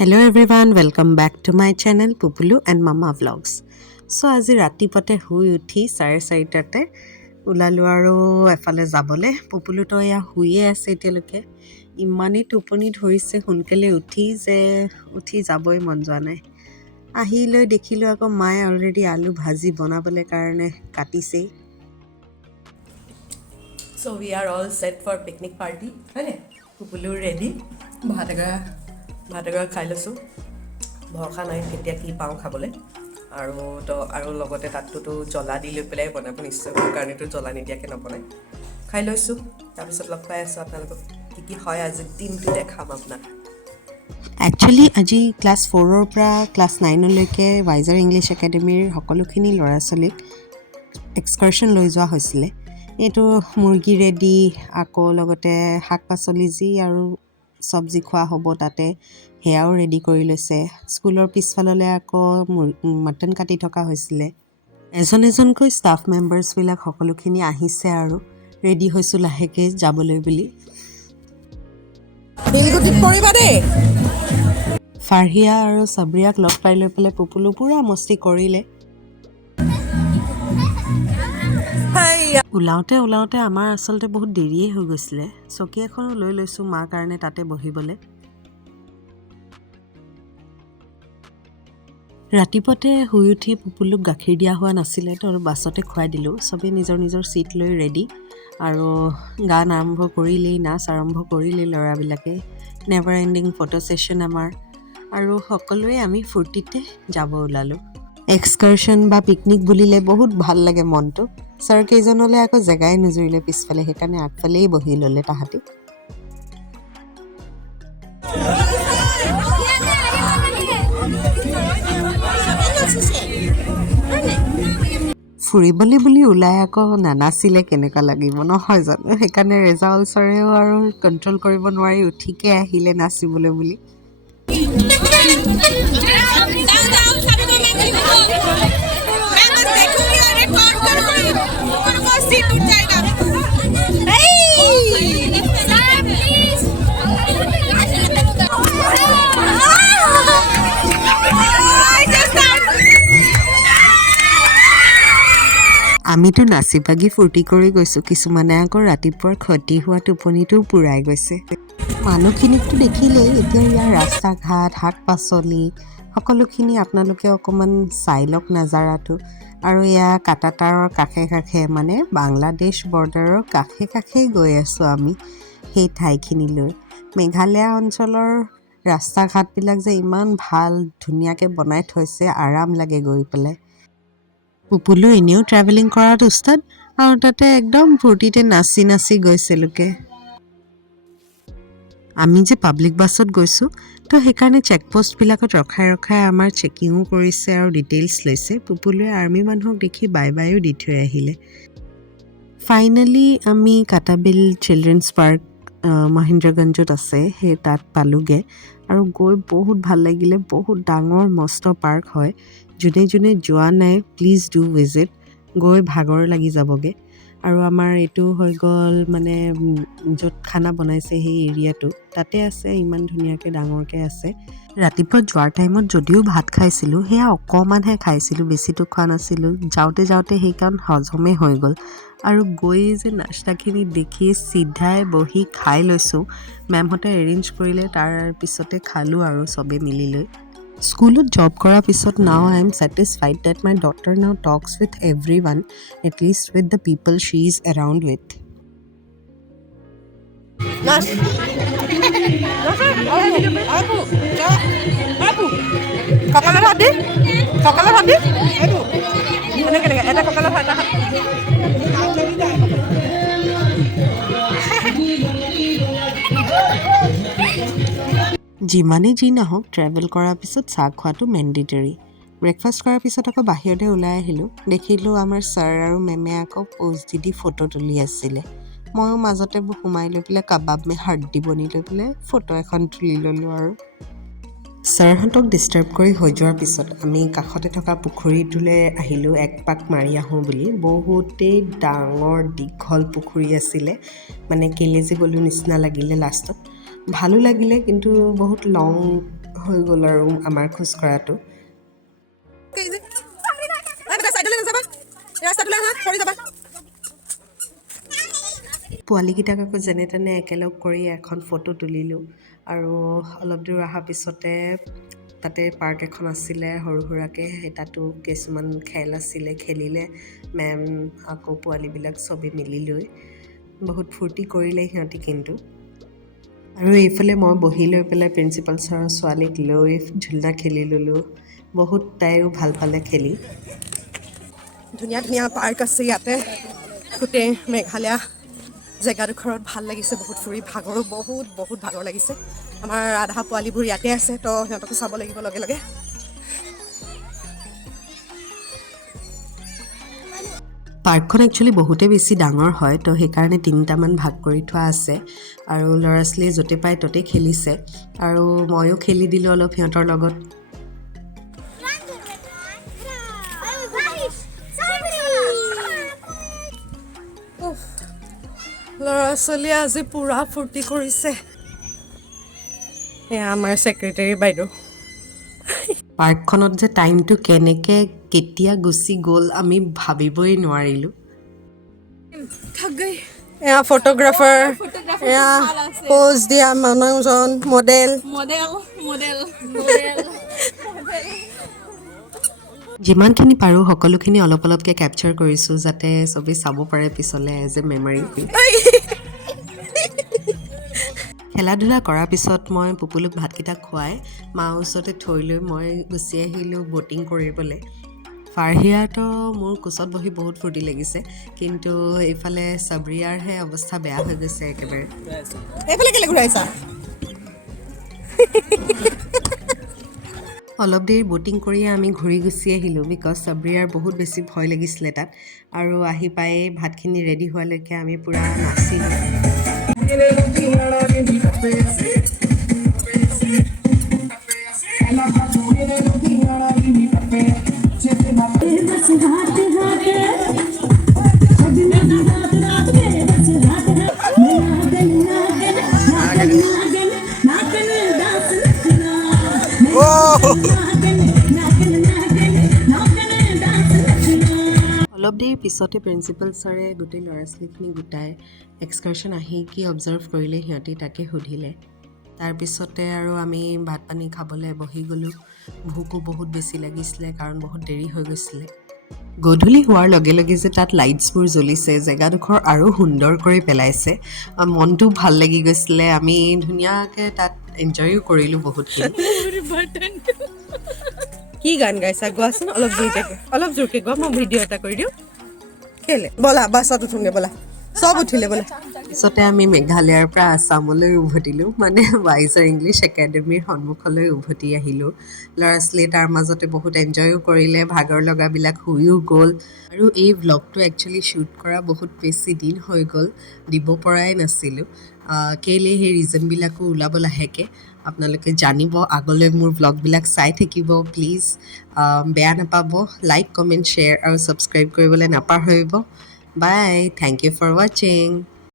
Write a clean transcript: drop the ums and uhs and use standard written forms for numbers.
Hello everyone, welcome back to my channel Pupulu and Mama Vlogs. So আজি ৰাতিপুৱাতে শুই উঠি 4:30টাতে ওলালো আৰু এফালে যাবলে পুপুলুটো এয়া শুইয়ে আছে এতিয়ালৈকে ইমানেই টোপনি ধৰিছে সোনকালে উঠি যাবই মন যোৱা নাই আহিলৈ দেখিলো আকৌ মায়ে অলৰেডি আলু ভাজি বনাবলৈ কাৰণে কাটিছে So we are all set for picnic party. Right? Pupulu ready. ভাতগা খাই লৈছোঁ ভৰসা নাই কেতিয়া কি পাওঁ খাবলৈ আৰু লগতে তাততো জ্বলা দি লৈ পেলাই বনাব নিশ্চয় মোৰ কাৰণেতো জ্বলা নিদিয়াকৈ নবনায় খাই লৈছোঁ তাৰপিছত লগ পাই আছোঁ আপোনালোকক কি হয় আজি দিনটো দেখাম আপোনাক একচুৱেলি আজি ক্লাছ 4ৰ পৰা ক্লাছ 9লৈকে ৱাইজাৰ ইংলিছ একাডেমীৰ সকলোখিনি ল'ৰা ছোৱালীক এক্সকাৰ্ছন লৈ যোৱা হৈছিলে এইটো মুৰ্গী ৰেডি আকৌ লগতে শাক পাচলি যি আৰু চব্জি খোৱা হ'ব তাতে হেয়াও ৰেডি কৰি লৈছে স্কুলৰ পিছফাললৈ আকৌ মটন কাটি থকা হৈছিলে এজনকৈ ষ্টাফ মেম্বাৰ্ছবিলাক সকলোখিনি আহিছে আৰু ৰেডি হৈছোঁ লাহেকৈ যাবলৈ বুলি ফাৰহিয়া আৰু চাবৰিয়াক লগ পাই লৈ পেলাই পুপুলু পূৰা মস্তি কৰিলে ওলাওঁতে আমাৰ আচলতে বহুত দেৰিয়ে হৈ গৈছিলে চকী এখনো লৈ লৈছোঁ মাৰ কাৰণে তাতে বহিবলৈ ৰাতিপুৱাতে শুই উঠি পুপুলুক গাখীৰ দিয়া হোৱা নাছিলে তো বাছতে খুৱাই দিলোঁ চবেই নিজৰ ছিট লৈ ৰেডি আৰু গান আৰম্ভ কৰিলেই নাচ আৰম্ভ কৰিলেই ল'ৰাবিলাকে নেভাৰ এণ্ডিং ফটো ছেশ্যন আমাৰ আৰু সকলোৱে আমি ফূৰ্তিতে যাব ওলালোঁ এক্সকাৰ্ছন বা পিকনিক বুলিলে বহুত ভাল লাগে মনটো ছাৰ কেইজনলৈ আকৌ জেগাই নুজুৰিলে পিছফালে সেইকাৰণে আগফালেই বহি ল'লে তাহাঁতি ফুৰিবলৈ বুলি ওলাই আকৌ নানাচিলে কেনেকুৱা লাগিব নহয় জানো সেইকাৰণে ৰেজাউল ছাৰেও আৰু কণ্ট্ৰল কৰিব নোৱাৰি উঠিকে আহিলে নাচিবলৈ বুলি আমিতো নাচি বাগি ফূৰ্তি কৰি গৈছোঁ কিছুমানে আকৌ ৰাতিপুৱাৰ ক্ষতি হোৱা টোপনিটোও পূৰাই গৈছে মানুহখিনিকতো দেখিলেই এতিয়া ইয়াৰ ৰাস্তা ঘাট শাক পাচলি সকলোখিনি আপোনালোকে অকণমান চাই লওক নাজাৰাটো আৰু এয়া কাটাতাৰৰ কাষে মানে বাংলাদেশ বৰ্ডাৰৰ কাষে গৈ আছোঁ আমি সেই ঠাইখিনিলৈ মেঘালয় অঞ্চলৰ ৰাস্তা ঘাটবিলাক যে ইমান ভাল ধুনীয়াকৈ বনাই থৈছে আৰাম লাগে গৈ পেলাই পুপুলু এনেও ট্ৰেভেলিং কৰাত উস্তাদ আৰু তাতে একদম ফূৰ্তিতে নাচি গৈছে লোকে আমি যে পাব্লিক বাছত গৈছোঁ তো সেইকাৰণে চেকপোষ্টবিলাকত ৰখাই আমাৰ চেকিঙো কৰিছে আৰু ডিটেইলছ লৈছে পুপুলুৱে আৰ্মি মানুহক দেখি বাই দি থৈ আহিলে ফাইনেলি আমি কাটাবিল চিলড্ৰেনছ পাৰ্ক মহেন্দ্ৰগঞ্জত আছে সেই তাত পালোগৈ আৰু গৈ বহুত ভাল লাগিলে বহুত ডাঙৰ মস্ত পাৰ্ক হয় যোনে যোৱা নাই প্লিজ ডু ভিজিট গৈ ভাগৰ লাগি যাবগৈ আৰু আমাৰ এইটো হৈ গ'ল মানে য'ত খানা বনাইছে সেই এৰিয়াটো তাতে আছে ইমান ধুনীয়াকৈ ডাঙৰকৈ আছে ৰাতিপুৱা যোৱাৰ টাইমত যদিও ভাত খাইছিলোঁ সেয়া অকণমানহে খাইছিলোঁ বেছিটো খোৱা নাছিলোঁ যাওঁতে সেইকাৰণ হজমেই হৈ গ'ল আৰু গৈ যে নাস্তাখিনি দেখি চিধাই বহি খাই লৈছোঁ মেমহঁতে এৰেঞ্জ কৰিলে তাৰ পিছতে খালোঁ আৰু চবেই মিলি লৈ স্কুলত জব কৰাৰ পিছত now I am satisfied that my daughter now talks with every at least with the people she is around with যিমানেই যি নহওক ট্ৰেভেল কৰাৰ পিছত চাহ খোৱাটো মেণ্ডেটৰী ব্ৰেকফাষ্ট কৰাৰ পিছত আকৌ বাহিৰতে ওলাই আহিলোঁ দেখিলোঁ আমাৰ ছাৰ আৰু মেমে আকৌ প'জ দি ফটো তুলি আছিলে ময়ো মাজতে সোমাই লৈ পেলাই কাবাব মে হাৰ্ডি বনি লৈ পেলাই ফটো এখন তুলি ল'লোঁ আৰু ছাৰহঁতক ডিষ্টাৰ্ব কৰি হৈ যোৱাৰ পিছত আমি কাষতে থকা পুখুৰীটোলৈ আহিলোঁ এক পাক মাৰি আহোঁ বুলি বহুতেই ডাঙৰ দীঘল পুখুৰী আছিলে মানে কেলেজি গ'লো নিচিনা লাগিলে লাষ্টত ভালো লাগিলে কিন্তু বহুত লং হৈ গ'ল আৰু আমাৰ খোজ কঢ়াটো। পোৱালীকেইটাক আকৌ যেনে তেনে একেলগ কৰি এখন ফটো তুলিলোঁ আৰু অলপ দূৰ অহাৰ পিছতে তাতে পাৰ্ক এখন আছিলে সৰু সুৰাকৈ, সেই তাতো কিছুমান খেল আছিলে, খেলিলে মেম আকৌ পোৱালীবিলাক চবেই মিলি লৈ বহুত ফূৰ্তি কৰিলে সিহঁতি কিন্তু। আৰু এইফালে মই বহি লৈ পেলাই প্ৰিন্সিপাল ছাৰৰ ছোৱালীক লৈ ঝুলনা খেলি ল'লোঁ। বহুত তাইও ভাল পালে খেলি। ধুনীয়া ধুনীয়া পাৰ্ক আছে ইয়াতে, গোটেই মেঘালয়া জেগাডোখৰত ভাল লাগিছে বহুত ফুৰি, ভাগৰো বহুত ভাগৰ লাগিছে। আমাৰ আধা পোৱালীবোৰ ইয়াতে আছে, তো সিহঁতকো চাব লাগিব লগে লগে। পাৰ্কখন একচুৱেলি বহুতেই বেছি ডাঙৰ হয়, তো সেইকাৰণে 3টামান ভাগ কৰি থোৱা আছে আৰু ল'ৰা ছোৱালীয়ে য'তে পায় ত'তে খেলিছে আৰু ময়ো খেলি দিলোঁ অলপ সিহঁতৰ লগত। ল'ৰা ছোৱালীয়ে আজি পূৰা ফূৰ্তি কৰিছে। এয়া আমাৰ ছেক্ৰেটাৰী বাইদেউ। পাৰ্কখনত যে টাইমটো কেতিয়া গুচি গ'ল আমি ভাবিবই নোৱাৰিলোঁ। এয়া ফটোগ্ৰাফাৰ, এয়া প'জ দিয়া মানুহজন, মডেল। যিমানখিনি পাৰোঁ সকলোখিনি অলপ অলপকৈ কেপচাৰ কৰিছোঁ যাতে চবেই চাব পাৰে পিছলৈ এজ এ মেমৰি। খেলা ধূলা কৰাৰ পিছত মই পুপুলুক ভাতকেইটা খুৱাই মাৰ ওচৰতে থৈ লৈ মই গুচি আহিলোঁ ব'টিং কৰিবলৈ। ফাৰহিয়াতো মোৰ কোচত বহি বহুত ফূৰ্তি লাগিছে, কিন্তু এইফালে চাবৰিয়াৰহে অৱস্থা বেয়া হৈ গৈছে একেবাৰে। এইফালে কেলৈ ঘূৰাইছা? অলপ দেৰি ব'টিং কৰিয়ে আমি ঘূৰি গুচি আহিলোঁ, বিকজ চাবৰিয়াৰ বহুত বেছি ভয় লাগিছিলে তাত। আৰু আহি পায়েই ভাতখিনি ৰেডি হোৱালৈকে আমি পূৰা নাচিলোঁ। অলপ দেৰি পিছতে প্ৰিন্সিপাল ছাৰে গোটেই ল'ৰা ছোৱালীখিনি গোটাই এক্সকাৰ্ছন আহি কি অবজাৰ্ভ কৰিলে সিহঁতি তাকে সুধিলে। তাৰপিছতে আৰু আমি ভাত পানী খাবলৈ বহি গ'লোঁ। ভোকো বহুত বেছি লাগিছিলে কাৰণ বহুত দেৰি হৈ গৈছিলে। গধূলি হোৱাৰ লগে লগে যে তাত লাইটছবোৰ জ্বলিছে, জেগাডোখৰ আৰু সুন্দৰ কৰি পেলাইছে, মনটো ভাল লাগি গৈছিলে। আমি ধুনীয়াকৈ তাত এনজয়ো কৰিলোঁ বহুতখিনি। কি গান গাইছা গোৱাচোন, অলপ জোৰকে গোৱা, মই ভিডিঅ' এটা কৰি দিওঁ। কেলে ব'লা বাছত উঠোঁগে, ব'লা চব উঠিলে ব'লা। পিছতে আমি মেঘালয়ৰ পৰা আছামলৈ উভতিলোঁ, মানে ৱাইজাৰ ইংলিছ একাডেমীৰ সন্মুখলৈ উভতি আহিলোঁ। ল'ৰা ছোৱালীয়ে তাৰ মাজতে বহুত এনজয়ো কৰিলে, ভাগৰ লগাবিলাক শুইও গ'ল। আৰু এই ভ্লগটো একচুৱেলি শ্বুট কৰা বহুত বেছি দিন হৈ গ'ল, দিব পৰাই নাছিলোঁ। কেলৈ সেই ৰিজনবিলাকো ওলাব লাহেকৈ, আপোনালোকে জানিব। আগলৈ মোৰ ভ্লগবিলাক চাই থাকিব প্লিজ, বেয়া নাপাব। লাইক কমেণ্ট শ্বেয়াৰ আৰু ছাবস্ক্ৰাইব কৰিবলৈ নাপাহৰিব। বাই, থেংক ইউ ফৰ ৱাচিং।